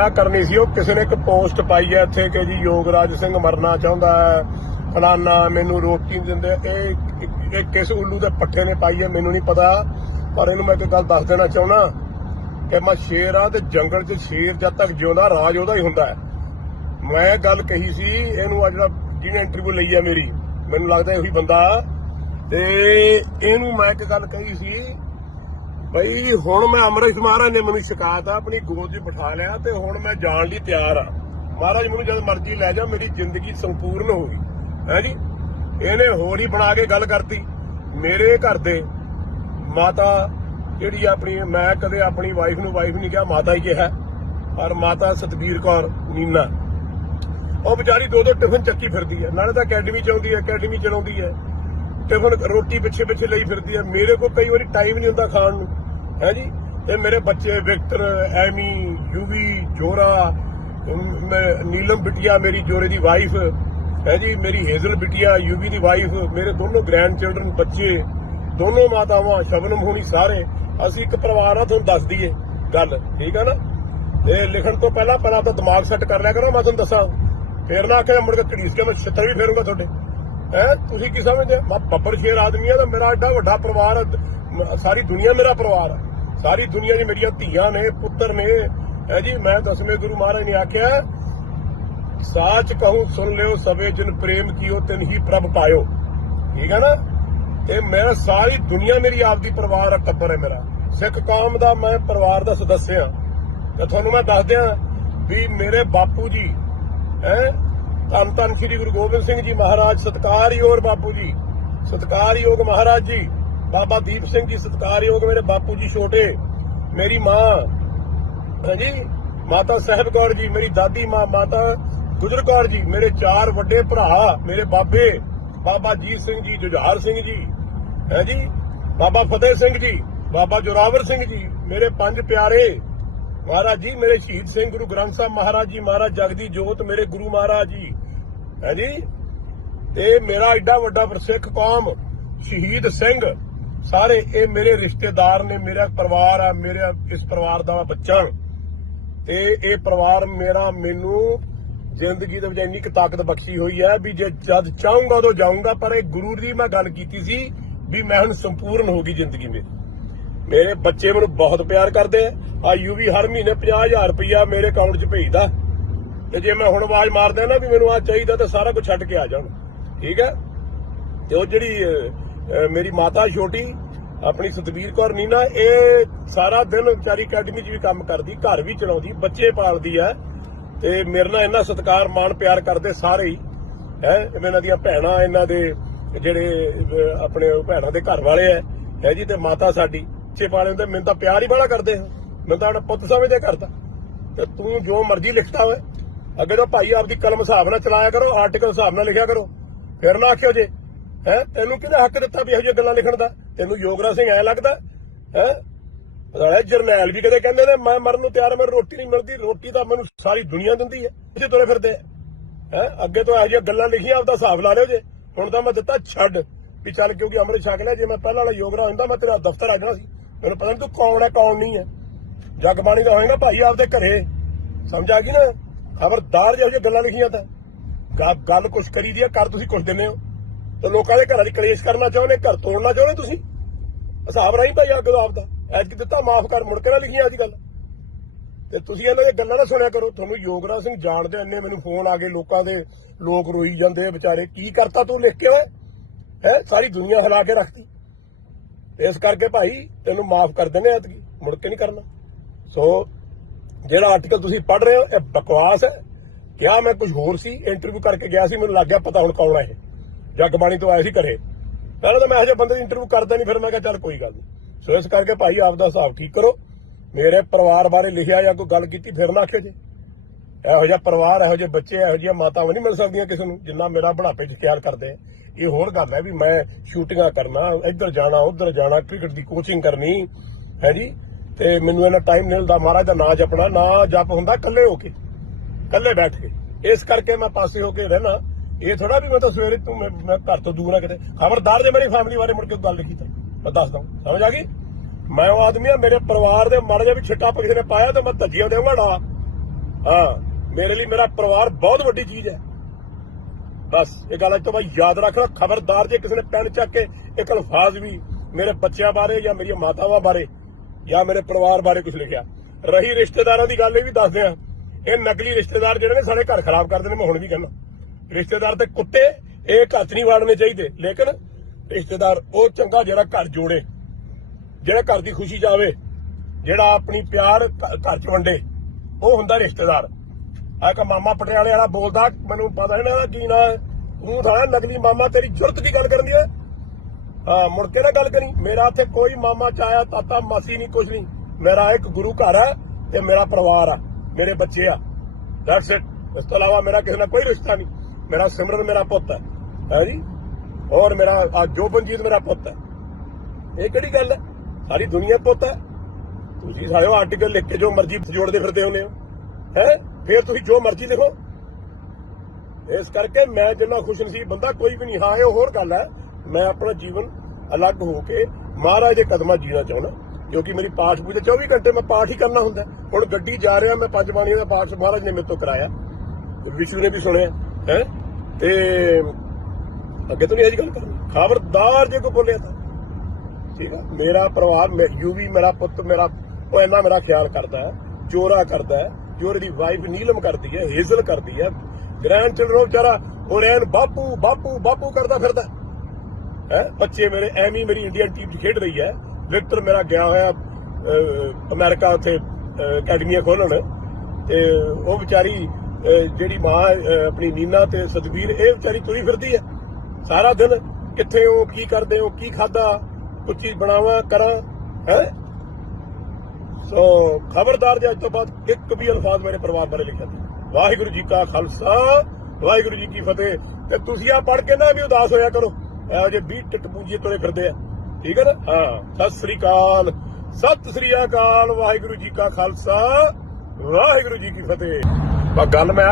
ਆ ਕਰਨੀ ਸੀ, ਉਹ ਕਿਸੇ ਨੇ ਇੱਕ ਪੋਸਟ ਪਾਈ ਹੈ ਇੱਥੇ ਕਿ ਜੀ ਯੋਗਰਾਜ ਸਿੰਘ ਮਰਨਾ ਚਾਹੁੰਦਾ ਹੈ, ਫਲਾਨਾ ਮੈਨੂੰ ਰੋਟੀ ਨਹੀਂ ਦਿੰਦੇ? ਇਹ ਇਹ ਕਿਸ ਉੱਲੂ ਦੇ ਪੱਠੇ ਨੇ ਪਾਈ ਹੈ, ਮੈਨੂੰ ਨਹੀਂ ਪਤਾ, ਪਰ ਇਹਨੂੰ ਮੈਂ ਇੱਕ ਗੱਲ ਦੱਸ ਦੇਣਾ ਚਾਹੁੰਦਾ ਕਿ ਮੈਂ ਸ਼ੇਰ ਆ ਤੇ ਜੰਗਲ 'ਚ ਸ਼ੇਰ ਜਦ ਤੱਕ ਜਿਉਂਦਾ, ਰਾਜ ਉਹਦਾ ਹੀ ਹੁੰਦਾ ਹੈ। ਮੈਂ ਗੱਲ ਕਹੀ ਸੀ, ਇਹਨੂੰ ਆ ਜਿਹੜਾ ਜਿਹਨੇ ਇੰਟਰਵਿਊ ਲਈ ਆ ਮੇਰੀ, ਮੈਨੂੰ ਲੱਗਦਾ ਇਹੀ ਬੰਦਾ। ਤੇ ਇਹਨੂੰ ਮੈਂ ਇੱਕ ਗੱਲ ਕਹੀ ਸੀ ਬਈ, ਹੁਣ ਮੈਂ ਅੰਮ੍ਰਿਤ ਮਹਾਰਾਜ ਨੇ ਮੈਨੂੰ ਸ਼ਿਕਾਇਤ ਆ ਆਪਣੀ ਗੋਦ 'ਚ ਬਿਠਾ ਲਿਆ ਤੇ ਹੁਣ ਮੈਂ ਜਾਣ ਲਈ ਤਿਆਰ ਆ। ਮਹਾਰਾਜ, ਮੈਨੂੰ ਜਦ ਮਰਜ਼ੀ ਲੈ ਜਾ ਮੇਰੀ ਜ਼ਿੰਦਗੀ ਸੰਪੂਰਨ ਹੋ ਗਈ। ਹੈ ਜੀ? ਇਹਨੇ ਹੋਰ ਹੀ ਬਣਾ ਕੇ ਗੱਲ ਕਰਤੀ। ਮੇਰੇ ਘਰ ਦੇ ਮਾਤਾ ਜਿਹੜੀ ਆਪਣੀ, ਮੈਂ ਕਦੇ ਆਪਣੀ ਵਾਈਫ ਨੂੰ ਵਾਈਫ ਨਹੀਂ ਕਿਹਾ, ਮਾਤਾ ਹੀ ਕਿਹਾ। ਪਰ ਮਾਤਾ ਸਤਬੀਰ ਕੌਰ ਨੀਨਾ। ਉਹ ਵਿਚਾਰੀ ਦੋ ਦੋ ਟਿਫਨ ਚੱਕੀ ਫਿਰਦੀ ਹੈ। ਨਾਲੇ ਤਾਂ ਅਕੈਡਮੀ ਚ ਹੈ ਅਕੈਡਮੀ ਚਲਾਉਂਦੀ ਹੈ। ਟਿਫਨ ਰੋਟੀ ਪਿੱਛੇ ਪਿੱਛੇ ਲਈ ਫਿਰਦੀ ਹੈ। ਮੇਰੇ ਕੋਲ ਕਈ ਵਾਰੀ ਟਾਈਮ ਨਹੀਂ ਹੁੰਦਾ ਖਾਣ ਨੂੰ। ਹੈ ਜੀ? ਤੇ ਮੇਰੇ ਬੱਚੇ ਵਿਕਟਰ ਐਮੀ ਯੂਵੀ ਜੋਰਾ ਨੀਲਮ ਬਿਟਿਆ ਮੇਰੀ ਜੋਰੇ ਦੀ ਵਾਈਫ ਹੈ ਜੀ? ਮੇਰੀ ਹੇਜ਼ਲ ਬਿਟਿਆ ਯੂਵੀ ਦੀ ਵਾਈਫ ਮੇਰੇ ਦੋਨੋਂ ਗ੍ਰੈਂਡ ਚਿਲਡਰਨ ਬੱਚੇ ਦੋਨੋਂ ਮਾਤਾਵਾਂ ਸ਼ਬਨਮ ਹੋਣੀ ਸਾਰੇ। ਅਸੀਂ ਇੱਕ ਪਰਿਵਾਰ ਆ ਤੁਹਾਨੂੰ ਦੱਸ ਦਈਏ ਗੱਲ ਠੀਕ ਹੈ ਨਾ? ਤੇ ਲਿਖਣ ਤੋਂ ਪਹਿਲਾਂ ਪਹਿਲਾਂ ਤਾਂ ਦਿਮਾਗ ਸੈੱਟ ਕਰ ਲਿਆ ਕਰੋ ਮੈਂ ਤੁਹਾਨੂੰ ਦੱਸਾਂ। ਫੇਰ ਨਾ ਆਖਿਆ ਮੁੜ ਕੇ ਘੜੀਸ ਕੇ ਮੈਂ ਛਿੱਤਰ ਵੀ ਫੇਰੂੰਗਾ ਤੁਹਾਡੇ। ਹੈ? ਤੁਸੀਂ ਕੀ ਸਮਝਦੇ? ਮੈਂ ਬੱਬਰ ਸ਼ੇਰ ਆਦਮੀ ਆ ਤਾਂ ਮੇਰਾ ਐਡਾ ਵੱਡਾ ਪਰਿਵਾਰ ਆ, ਸਾਰੀ ਦੁਨੀਆ ਮੇਰਾ ਪਰਿਵਾਰ ਆ। ਸਾਰੀ ਦੁਨੀਆ ਦੀ ਮੇਰੀਆਂ ਧੀਆਂ ਨੇ, ਪੁੱਤਰ ਨੇ। ਹੈ ਜੀ, ਮੈਂ ਦਸਵੇਂ ਗੁਰੂ ਮਹਾਰਾਜ ਨੇ ਆਖਿਆ, ਸਾਚ ਕਹੂੰ, ਸੁਣ ਲਿਓ, ਸਵੇ ਜਿਨ ਪ੍ਰੇਮ ਕੀਓ, ਤਿਨ ਹੀ ਪ੍ਰਭ ਪਾਇਓ। ਠੀਕ ਹੈ ਨਾ? ਤੇ ਮੇਰਾ ਸਾਰੀ ਦੁਨੀਆ ਮੇਰੀ ਆਪਦੀ ਪਰਿਵਾਰ ਆ ਟੱਬਰ ਹੈ ਮੇਰਾ। ਸਿੱਖ ਕੌਮ ਦਾ ਮੈਂ ਪਰਿਵਾਰ ਦਾ ਸਦੱਸਿਆ ਤੇ ਤੁਹਾਨੂੰ ਮੈਂ ਦੱਸ ਦਿਆਂ ਵੀ ਮੇਰੇ ਬਾਪੂ ਜੀ, ਹੈ? ਧੰਨ ਧੰਨ ਸ੍ਰੀ ਗੁਰੂ ਗੋਬਿੰਦ ਸਿੰਘ ਜੀ ਮਹਾਰਾਜ, ਸਤਕਾਰਯੋਗ ਬਾਪੂ ਜੀ, ਸਤਕਾਰਯੋਗ ਮਹਾਰਾਜ ਜੀ। ਬਾਬਾ ਦੀਪ ਸਿੰਘ ਜੀ ਸਤਿਕਾਰਯੋਗ ਮੇਰੇ ਬਾਪੂ ਜੀ ਛੋਟੇ, ਮੇਰੀ ਮਾਂ ਹਾਂਜੀ ਮਾਤਾ ਸਾਹਿਬ ਕੌਰ ਜੀ, ਮੇਰੀ ਦਾਦੀ ਮਾਂ, ਮਾਤਾ ਗੁਜਰ ਕੌਰ ਜੀ, ਮੇਰੇ ਚਾਰ ਵੱਡੇ ਭਰਾ, ਮੇਰੇ ਬਾਬੇ, ਬਾਬਾ ਜੀਤ ਸਿੰਘ ਜੀ, ਜੁਝਾਰ ਸਿੰਘ ਜੀ, ਹੈ ਬਾਬਾ ਫਤਿਹ ਸਿੰਘ ਜੀ, ਬਾਬਾ ਜੋਰਾਵਰ ਸਿੰਘ ਜੀ, ਮੇਰੇ ਪੰਜ ਪਿਆਰੇ, ਮਹਾਰਾਜ ਜੀ, ਮੇਰੇ ਸ਼ਹੀਦ ਸਿੰਘ ਗੁਰੂ ਗ੍ਰੰਥ ਸਾਹਿਬ ਮਹਾਰਾਜ ਜੀ, ਮਹਾਰਾਜ ਜਗਦੀ ਜੋਤ, ਮੇਰੇ ਗੁਰੂ ਮਹਾਰਾਜ ਜੀ, ਹੈ ਜੀ, ਤੇ ਮੇਰਾ ਐਡਾ ਵੱਡਾ ਸਿੱਖ ਕੌਮ, ਸ਼ਹੀਦ ਸਿੰਘ ਸਾਰੇ ਇਹ ਮੇਰੇ ਰਿਸ਼ਤੇਦਾਰ ਨੇ, ਮੇਰਾ ਪਰਿਵਾਰ ਆ, ਮੇਰਾ ਇਸ ਪਰਿਵਾਰ ਦਾ ਬੱਚਾ ਤੇ ਇਹ ਪਰਿਵਾਰ ਮੇਰਾ ਮੈਨੂੰ ਜ਼ਿੰਦਗੀ ਦੇ ਵਿੱਚ ਇੰਨੀ ਕੁ ਤਾਕਤ ਬਖਸ਼ੀ ਹੋਈ ਹੈ ਵੀ ਜੇ ਜਦ ਚਾਹੂੰਗਾ ਉਦੋਂ ਜਾਊਂਗਾ, ਪਰ ਇਹ ਗੁਰੂ ਦੀ ਮੈਂ ਗੱਲ ਕੀਤੀ ਸੀ ਵੀ ਮੈਂ ਹੁਣ ਸੰਪੂਰਨ ਹੋ ਗਈ ਜ਼ਿੰਦਗੀ ਮੇਰੀ ਮੇਰੇ ਬੱਚੇ ਮੈਨੂੰ ਬਹੁਤ ਪਿਆਰ ਕਰਦੇ ਆ। ਆਯੂ ਵੀ ਹਰ ਮਹੀਨੇ 50000 ਰੁਪਇਆ ਮੇਰੇ ਅਕਾਊਂਟ 'ਚ ਭੇਜਦਾ। ਤੇ ਜੇ ਮੈਂ ਹੁਣ ਆਵਾਜ਼ ਮਾਰਦਾ ਨਾ ਵੀ ਮੈਨੂੰ ਆ ਚਾਹੀਦਾ ਤਾਂ ਸਾਰਾ ਕੁਝ ਛੱਡ ਕੇ ਆ ਜਾਣ। ਠੀਕ ਹੈ? ਤੇ ਉਹ ਜਿਹੜੀ ਮੇਰੀ ਮਾਤਾ ਛੋਟੀ, ਆਪਣੀ ਸਤਵੀਰ ਕੌਰ ਨੀਨਾ ਇਹ ਸਾਰਾ ਦਿਨ ਵਿਚਾਰੀ ਅਕੈਡਮੀ 'ਚ ਵੀ ਕੰਮ ਕਰਦੀ, ਘਰ ਵੀ ਚਲਾਉਂਦੀ, ਬੱਚੇ ਪਾਲਦੀ ਹੈ। ਤੇ ਮੇਰੇ ਨਾਲ ਇੰਨਾ ਸਤਿਕਾਰ, ਮਾਣ, ਪਿਆਰ ਕਰਦੇ ਸਾਰੇ ਹੀ। ਹੈ, ਇਹਨਾਂ ਦੀਆਂ ਭੈਣਾਂ, ਇਹਨਾਂ ਦੇ ਜਿਹੜੇ ਆਪਣੇ ਭੈਣਾਂ ਦੇ ਘਰ ਵਾਲੇ ਹੈ। ਹੈ ਜੀ, ਤੇ ਮਾਤਾ ਸਾਡੀ ਬੱਚੇ ਪਾਲੇ ਹੁੰਦੇ ਮੈਨੂੰ ਤਾਂ ਪਿਆਰ ਹੀ ਬੜਾ ਕਰਦੇ ਆ ਮੈਨੂੰ ਤਾਂ ਆਪਣਾ ਪੁੱਤ ਸਮਝਦੇ ਕਰਦਾ। ਤੇ ਤੂੰ ਜੋ ਮਰਜ਼ੀ ਲਿਖਦਾ ਹੋਏ ਅੱਗੇ ਤਾਂ ਭਾਈ ਆਪਦੀ ਕਲਮ ਹਿਸਾਬ ਨਾਲ ਚਲਾਇਆ ਕਰੋ ਆਰਟੀਕਲ ਹਿਸਾਬ ਨਾਲ ਲਿਖਿਆ ਕਰੋ। ਫਿਰ ਨਾ ਆਖਿਓ ਜੇ। ਹੈ? ਤੈਨੂੰ ਕਿਹਦਾ ਹੱਕ ਦਿੱਤਾ ਵੀ ਇਹੋ ਜਿਹੀਆਂ ਗੱਲਾਂ ਲਿਖਣ ਦਾ? ਤੈਨੂੰ ਯੋਗਰਾ ਸਿੰਘ ਐ ਲੱਗਦਾ? ਹੈ? ਪਤਾ ਜਰਨੈਲ ਵੀ ਕਦੇ ਕਹਿੰਦੇ ਨੇ ਮੈਂ ਮਰਨ ਨੂੰ ਤਿਆਰ ਹਾਂ, ਮੈਨੂੰ ਰੋਟੀ ਨਹੀਂ ਮਿਲਦੀ ਰੋਟੀ ਤਾਂ ਮੈਨੂੰ ਸਾਰੀ ਦੁਨੀਆ ਦਿੰਦੀ ਹੈ। ਇੱਥੇ ਤੁਰੇ ਫਿਰਦੇ ਹੈ? ਅੱਗੇ ਤੋਂ ਇਹੋ ਜਿਹੀਆਂ ਗੱਲਾਂ ਲਿਖੀਆਂ ਆਪਦਾ ਹਿਸਾਬ ਲਾ ਲਿਓ ਜੇ। ਹੁਣ ਤਾਂ ਮੈਂ ਦਿੱਤਾ ਛੱਡ। ਵੀ ਚੱਲ ਕਿਉਂਕਿ ਅੰਮ੍ਰਿਤ ਛਕ ਲਿਆ ਜੇ ਮੈਂ ਪਹਿਲਾਂ ਵਾਲਾ ਯੋਗਰਾ ਹੁੰਦਾ ਮੈਂ ਤੇਰਾ ਦਫ਼ਤਰ ਆ ਜਾਣਾ ਸੀ। ਮੈਨੂੰ ਪਤਾ ਨਹੀਂ ਤੂੰ ਕੌਣ ਹੈ ਕੌਣ ਨਹੀਂ ਹੈ। ਜਗ ਬਾਣੀ ਦਾ ਹੋਏਗਾ ਭਾਈ ਆਪਦੇ ਘਰੇ। ਸਮਝ ਆ ਗਈ ਨਾ? ਖਬਰਦਾਰ ਜਿਹੋ ਜਿਹੀਆਂ ਗੱਲਾਂ ਲਿਖੀਆਂ ਤਾਂ। ਗੱਲ ਕੁਛ ਕਰੀ ਦੀ ਆ ਕਰ ਤੁਸੀਂ ਕੁਛ ਦਿੰਦੇ ਹੋ। ਤੇ ਲੋਕਾਂ ਦੇ ਘਰਾਂ ਦੀ ਕਲੇਸ਼ ਕਰਨਾ ਚਾਹੁੰਦੇ, ਘਰ ਤੋੜਨਾ ਚਾਹੁੰਦੇ ਤੁਸੀਂ? ਹਿਸਾਬ ਰਾਹੀਂ ਭਾਈ ਅੱਗ ਦਾ ਆਪਦਾ। ਦਿੱਤਾ, ਮਾਫ ਕਰ, ਮੁੜ ਕੇ ਨਾ ਲਿਖੀਆਂ ਅੱਜ ਗੱਲ ਤੇ ਤੁਸੀਂ ਇਹਨਾਂ ਦੀਆਂ ਗੱਲਾਂ ਨਾ ਸੁਣਿਆ ਕਰੋ। ਤੁਹਾਨੂੰ ਯੋਗਰਾਜ ਸਿੰਘ ਜਾਣਦੇ ਇੰਨੇ ਮੈਨੂੰ ਫੋਨ ਆ ਗਏ, ਲੋਕਾਂ ਦੇ ਲੋਕ ਰੋਈ ਜਾਂਦੇ ਆ ਵਿਚਾਰੇ। ਕੀ ਕਰਤਾ ਤੂੰ ਲਿਖ ਕੇ ਓਏ? ਹੈ, ਸਾਰੀ ਦੁਨੀਆ ਹਿਲਾ ਕੇ ਰੱਖਤੀ। ਇਸ ਕਰਕੇ ਭਾਈ ਤੈਨੂੰ ਮਾਫ ਕਰ ਦਿੰਦੇ ਐਤਕੀ, ਮੁੜ ਕੇ ਨਹੀਂ ਕਰਨਾ। ਸੋ, ਜਿਹੜਾ ਆਰਟੀਕਲ ਤੁਸੀਂ ਪੜ੍ਹ ਰਹੇ ਹੋ, ਇਹ ਬਕਵਾਸ ਹੈ। ਕਿਹਾ ਮੈਂ ਕੁਝ ਹੋਰ ਸੀ ਇੰਟਰਵਿਊ ਕਰਕੇ ਗਿਆ ਸੀ, ਮੈਨੂੰ ਲੱਗ ਗਿਆ ਪਤਾ ਹੁਣ ਕੌਣ ਹੈ ਇਹ। ਜਗਬਾਣੀ ਤੋਂ ਆਇਆ ਸੀ ਘਰੇ। ਪਹਿਲਾਂ ਤਾਂ ਮੈਂ ਇਹੋ ਜਿਹੇ ਬੰਦੇ ਦੀ ਇੰਟਰਵਿਊ ਕਰਦਾ ਨਹੀਂ, ਫਿਰ ਮੈਂ ਕਿਹਾ ਚੱਲ ਕੋਈ ਗੱਲ ਨਹੀਂ ਸੋ ਇਸ ਕਰਕੇ ਭਾਈ ਆਪ ਦਾ ਹਿਸਾਬ ਠੀਕ ਕਰੋ। ਮੇਰੇ ਪਰਿਵਾਰ ਬਾਰੇ ਲਿਖਿਆ ਜਾਂ ਕੋਈ ਗੱਲ ਕੀਤੀ, ਫਿਰ ਨਾ ਆਖਿਓ ਜੀ। ਇਹੋ ਜਿਹਾ ਪਰਿਵਾਰ, ਇਹੋ ਜਿਹੇ ਬੱਚੇ, ਇਹੋ ਜਿਹੀਆਂ ਮਾਤਾਵਾਂ ਨਹੀਂ ਮਿਲ ਸਕਦੀਆਂ ਕਿਸੇ ਨੂੰ, ਜਿੰਨਾ ਮੇਰਾ ਬੁਢਾਪੇ 'ਚ ਖਿਆਲ ਕਰਦੇ ਇਹ ਹੋਰ ਗੱਲ ਹੈ ਵੀ ਮੈਂ ਸ਼ੂਟਿੰਗਾਂ ਕਰਨਾ, ਇੱਧਰ ਜਾਣਾ, ਉੱਧਰ ਜਾਣਾ, ਕ੍ਰਿਕਟ ਦੀ ਕੋਚਿੰਗ ਕਰਨੀ, ਹੈ ਜੀ? ਤੇ ਮੈਨੂੰ ਇਹਨਾਂ ਟਾਈਮ ਨਹੀਂ ਮਿਲਦਾ, ਮਹਾਰਾਜ ਦਾ ਨਾਂ ਜਪਣਾ, ਨਾ ਜਪ ਹੁੰਦਾ ਇਕੱਲੇ ਹੋ ਕੇ, ਇਕੱਲੇ ਬੈਠ ਕੇ। ਇਸ ਕਰਕੇ ਮੈਂ ਪਾਸੇ ਹੋ ਕੇ ਰਹਿਣਾ। ਇਹ ਥੋੜਾ ਵੀ ਮੈਂ ਤਾਂ ਸਵੇਰੇ ਤੂੰ ਮੈਂ ਘਰ ਤੋਂ ਦੂਰ ਆ ਕਿਤੇ। ਖਬਰਦਾਰ ਜੇ ਮੇਰੀ ਫੈਮਿਲੀ ਬਾਰੇ ਮੁੜ ਕੇ ਗੱਲ ਲਿਖੀ ਤਾਂ ਮੈਂ ਦੱਸ ਸਮਝ ਆ ਗਈ? ਮੈਂ ਉਹ ਆਦਮੀ ਆ, ਮੇਰੇ ਪਰਿਵਾਰ ਦੇ ਮਾੜਾ ਜਿਹਾ ਵੀ ਛਿੱਟਾ ਕਿਸੇ ਨੇ ਪਾਇਆ ਤਾਂ ਮੈਂ ਧੱਜੀਆਂ ਦੇਵਾਂਗਾ ਡਾ। ਹਾਂ, ਮੇਰੇ ਲਈ ਮੇਰਾ ਪਰਿਵਾਰ ਬਹੁਤ ਵੱਡੀ ਚੀਜ਼ ਹੈ। ਬਸ, ਇਹ ਗੱਲ ਅੱਜ ਤੋਂ ਬਾਅਦ ਯਾਦ ਰੱਖਣਾ ਖਬਰਦਾਰ ਜੇ ਕਿਸੇ ਨੇ ਪੈਨ ਚੱਕ ਕੇ ਇੱਕ ਅਲਫਾਜ਼ ਵੀ ਮੇਰੇ ਬੱਚਿਆਂ ਬਾਰੇ ਜਾਂ ਮੇਰੀਆਂ ਮਾਤਾਵਾਂ ਬਾਰੇ ਜਾਂ ਮੇਰੇ ਪਰਿਵਾਰ ਬਾਰੇ ਕੁਝ ਲਿਖਿਆ। ਰਹੀ ਰਿਸ਼ਤੇਦਾਰਾਂ ਦੀ ਗੱਲ ਇਹ ਵੀ ਦੱਸਦੇ ਆ। ਇਹ ਨਕਲੀ ਰਿਸ਼ਤੇਦਾਰ ਜਿਹੜੇ ਨੇ ਸਾਡੇ ਘਰ ਖਰਾਬ ਕਰਦੇ ਨੇ, ਮੈਂ ਹੁਣ ਵੀ ਕਹਿੰਦਾ। ਰਿਸ਼ਤੇਦਾਰ ਤੇ ਕੁੱਤੇ, ਇਹ ਘਰ 'ਚ ਨਹੀਂ ਵਾੜਨੇ ਚਾਹੀਦੇ। ਲੇਕਿਨ ਰਿਸ਼ਤੇਦਾਰ, ਉਹ ਚੰਗਾ ਜਿਹੜਾ ਘਰ ਜੋੜੇ, ਜਿਹੜਾ ਘਰ ਦੀ ਖੁਸ਼ੀ ਜਾਵੇ, ਜਿਹੜਾ ਆਪਣੀ ਪਿਆਰ ਘਰ 'ਚ ਵੰਡੇ, ਉਹ ਹੁੰਦਾ ਰਿਸ਼ਤੇਦਾਰ। ਆ ਕਿ ਮਾਮਾ ਪਟਿਆਲੇ ਵਾਲਾ ਬੋਲਦਾ, ਮੈਨੂੰ ਪਤਾ ਨਹੀਂ ਨਾ ਕੀ ਨਾ ਤੂੰ ਸਾਲਾ ਨਕਲੀ ਮਾਮਾ, ਤੇਰੀ ਜ਼ਰੂਰਤ ਦੀ ਗੱਲ ਕਰਨ ਦੀ ਹਾਂ, ਮੁੜ ਕੇ ਨਾ ਗੱਲ ਕਰੀ। ਮੇਰਾ ਇੱਥੇ ਕੋਈ ਮਾਮਾ ਚਾਇਆ, ਤਾਤਾ, ਮਾਸੀ ਨਹੀਂ ਕੁਛ ਨਹੀਂ ਮੇਰਾ ਇੱਕ ਗੁਰੂ ਘਰ ਆ ਤੇ ਮੇਰਾ ਪਰਿਵਾਰ ਆ, ਮੇਰੇ ਬੱਚੇ ਆ। ਦੈਟਸ ਇਟ ਇਸ ਤੋਂ ਇਲਾਵਾ ਮੇਰਾ ਕਿਸੇ ਨਾਲ ਕੋਈ ਰਿਸ਼ਤਾ ਨਹੀਂ ਮੇਰਾ ਸਿਮਰਨ ਮੇਰਾ ਪੁੱਤ ਹੈ। ਹੈ ਜੀ? ਔਰ ਮੇਰਾ ਆਹ ਜੋਬਨਜੀਤ ਮੇਰਾ ਪੁੱਤ ਹੈ। ਇਹ ਕਿਹੜੀ ਗੱਲ ਹੈ? ਸਾਰੀ ਦੁਨੀਆ ਪੁੱਤ ਹੈ। ਤੁਸੀਂ ਸਾਰੇ ਆਰਟੀਕਲ ਲਿਖ ਕੇ ਜੋ ਮਰਜ਼ੀ ਜੋੜਦੇ ਫਿਰਦੇ ਹੁੰਦੇ ਹੋ। ਹੈ? ਫਿਰ ਤੁਸੀਂ ਜੋ ਮਰਜ਼ੀ ਲਿਖੋ। ਇਸ ਕਰਕੇ ਮੈਂ ਜਿੰਨਾ ਖੁਸ਼ ਨਸੀਬ ਬੰਦਾ ਕੋਈ ਵੀ ਨਹੀਂ। ਹਾਂ, ਇਹ ਹੋਰ ਗੱਲ ਹੈ। ਮੈਂ ਆਪਣਾ ਜੀਵਨ ਅਲੱਗ ਹੋ ਕੇ ਮਹਾਰਾਜ ਦੇ ਕਦਮਾਂ ਜੀਣਾ ਚਾਹੁੰਦਾ। ਕਿਉਂਕਿ ਮੇਰੀ ਪਾਠ ਪੂਜਾ 24 ਘੰਟੇ ਮੈਂ ਪਾਠ ਹੀ ਕਰਨਾ ਹੁੰਦਾ। ਹੁਣ ਗੱਡੀ ਜਾ ਰਿਹਾ, ਮੈਂ ਪੰਜ ਬਾਣੀਆਂ ਦਾ ਪਾਠ ਮਹਾਰਾਜ ਨੇ ਮੇਰੇ ਤੋਂ ਕਰਾਇਆ। ਵਿਸ਼ੂ ਨੇ ਵੀ ਸੁਣਿਆ। ਹੈ? ਤੇ ਅੱਗੇ ਤੋਂ ਨਹੀਂ ਇਹ ਗੱਲ ਕਰਨੀ। ਖਬਰਦਾਰ ਜੇ ਕੋਈ ਬੋਲਿਆ ਤਾਂ। ਠੀਕ ਆ? ਮੇਰਾ ਪਰਿਵਾਰ ਮੈਂ ਮੇਰਾ ਪੁੱਤ ਮੇਰਾ ਉਹ ਇੰਨਾ ਮੇਰਾ ਖਿਆਲ ਕਰਦਾ ਹੈ ਜੋਰਾ ਕਰਦਾ ਹੈ ਜੋਰੇ ਦੀ ਵਾਈਫ ਨੀਲਮ ਕਰਦੀ ਹੈ ਹੇਜ਼ਲ ਕਰਦੀ ਹੈ ਗ੍ਰੈਂਡ ਚਿਲਡਰਨ ਵਿਚਾਰਾ ਉਹ ਰਹਿਣ ਬਾਪੂ ਬਾਪੂ ਬਾਪੂ ਕਰਦਾ ਫਿਰਦਾ ਹੈ। ਬੱਚੇ ਮੇਰੇ ਐਵੇਂ ਮੇਰੀ ਇੰਡੀਅਨ ਟੀਮ 'ਚ ਖੇਡ ਰਹੀ ਹੈ। ਵਿਕਟਰ ਮੇਰਾ ਗਿਆ ਹੋਇਆ ਅਹ, ਅਮਰੀਕਾ ਉੱਥੇ ਅਕੈਡਮੀਆਂ ਖੋਲਣ ਤੇ ਉਹ ਵਿਚਾਰੀ ਜਿਹੜੀ ਮਾਂ ਆਪਣੀ ਨੀਨਾ ਤੇ ਸਤਵੀਰ ਇਹ ਵਿਚਾਰੀ ਤੁਰੀ ਫਿਰਦੀ ਹੈ। ਸਾਰਾ ਦਿਨ ਕਿੱਥੇ ਹੋ ਕੀ ਕਰਦੇ ਹੋ ਕੀ ਖਾਦਾ ਕੁਝ ਚੀਜ਼ ਬਣਾਵਾਂ, ਕਰਾਂ, ਹੈ? ਸੋ ਖਬਰਦਾਰ ਜੇ, ਅੱਜ ਤੋਂ ਬਾਅਦ ਇੱਕ ਵੀ ਅਲਫਾਜ਼ ਮੇਰੇ ਪਰਿਵਾਰ ਬਾਰੇ ਲਿਖਿਆ ਵਾਹਿਗੁਰੂ ਜੀ ਕਾ ਖਾਲਸਾ, ਵਾਹਿਗੁਰੂ ਜੀ ਕੀ ਫਤਿਹ। ਤੇ ਤੁਸੀਂ ਆ ਪੜ ਕੇ ਨਾ ਵੀ ਉਦਾਸ ਹੋਇਆ ਕਰੋ। ਇਹੋ ਜਿਹੇ 20 ਟਿੱਟ ਪੂੰਜੀਏ ਤੁਰੇ ਫਿਰਦੇ ਆ। ਠੀਕ ਹੈ ਨਾ? ਹਾਂ, ਸਤਿ ਸ੍ਰੀ ਅਕਾਲ। ਸਤਿ ਸ੍ਰੀ ਅਕਾਲ, ਵਾਹਿਗੁਰੂ ਜੀ ਕਾ ਖਾਲਸਾ, ਵਾਹਿਗੁਰੂ ਜੀ ਕੀ ਫਤਿਹ। ਬਸ ਗੱਲ ਮੈਂ